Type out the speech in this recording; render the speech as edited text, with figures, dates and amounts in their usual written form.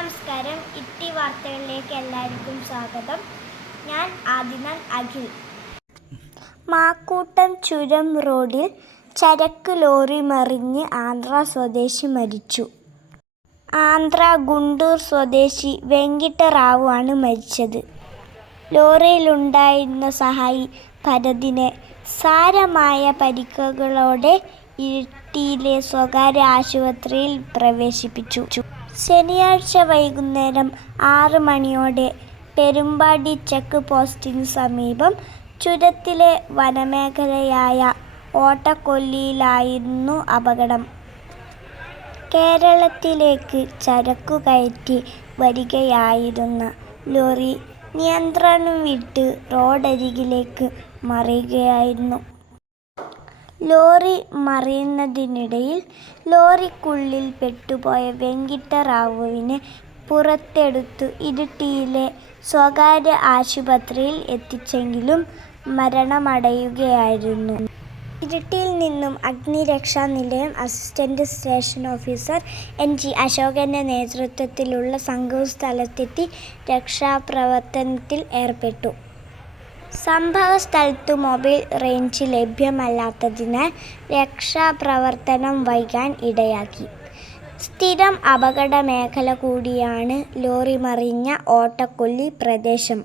നമസ്കാരം. ഇട്ടി വാർത്തകളിലേക്ക് എല്ലാവർക്കും സ്വാഗതം. ഞാൻ ആദിനാൾ അഖിൽ. മാക്കൂട്ടം ചുരം റോഡിൽ ചരക്ക് ലോറി മറിഞ്ഞ് ആന്ധ്ര സ്വദേശി മരിച്ചു. ആന്ധ്ര ഗുണ്ടൂർ സ്വദേശി വെങ്കിട്ടറാവു ആണ് മരിച്ചത്. ലോറിയിലുണ്ടായിരുന്ന സഹായി ഭരതിനെ സാരമായ പരിക്കുകളോടെ ഇരിട്ടിയിലെ സ്വകാര്യ ആശുപത്രിയിൽ പ്രവേശിപ്പിച്ചു. ശനിയാഴ്ച വൈകുന്നേരം 6 മണിയോടെ പെരുമ്പാടി ചെക്ക് പോസ്റ്റിന് സമീപം ചുരത്തിലെ വനമേഖലയായ ഓട്ടക്കൊല്ലിയിലായിരുന്നു അപകടം. കേരളത്തിലേക്ക് ചരക്കു കയറ്റി വരികയായിരുന്ന ലോറി നിയന്ത്രണം വിട്ട് റോഡരികിലേക്ക് മറിയുകയായിരുന്നു. ലോറി മറിയുന്നതിനിടയിൽ ലോറിക്കുള്ളിൽ പെട്ടുപോയ വെങ്കിട്ടറാവുവിനെ പുറത്തെടുത്ത് ഇരിട്ടിയിലെ സ്വകാര്യ ആശുപത്രിയിൽ എത്തിച്ചെങ്കിലും മരണമടയുകയായിരുന്നു. ഇരിട്ടിയിൽ നിന്നും അഗ്നിരക്ഷാ നിലയം അസിസ്റ്റന്റ് സ്റ്റേഷൻ ഓഫീസർ NG അശോകന്റെ നേതൃത്വത്തിലുള്ള സംഘവും സ്ഥലത്തെത്തി രക്ഷാപ്രവർത്തനത്തിൽ ഏർപ്പെട്ടു. സംഭവ സ്ഥലത്ത് മൊബൈൽ റേഞ്ച് ലഭ്യമല്ലാത്തതിനാൽ രക്ഷാപ്രവർത്തനം വൈകാൻ ഇടയാക്കി. സ്ഥിരം അപകട മേഖല കൂടിയാണ് ലോറി മറിഞ്ഞ ഓട്ടക്കൊല്ലി പ്രദേശം.